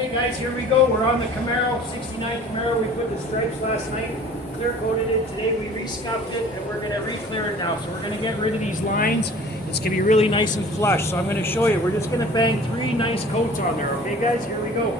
Okay guys, here we go. We're on the Camaro, 69 Camaro. We put the stripes last night, clear coated it. Today we re-scuffed it and we're going to re-clear it now. So we're going to get rid of these lines. It's going to be really nice and flush. So I'm going to show you. We're just going to bang 3 nice coats on there. Okay guys, here we go.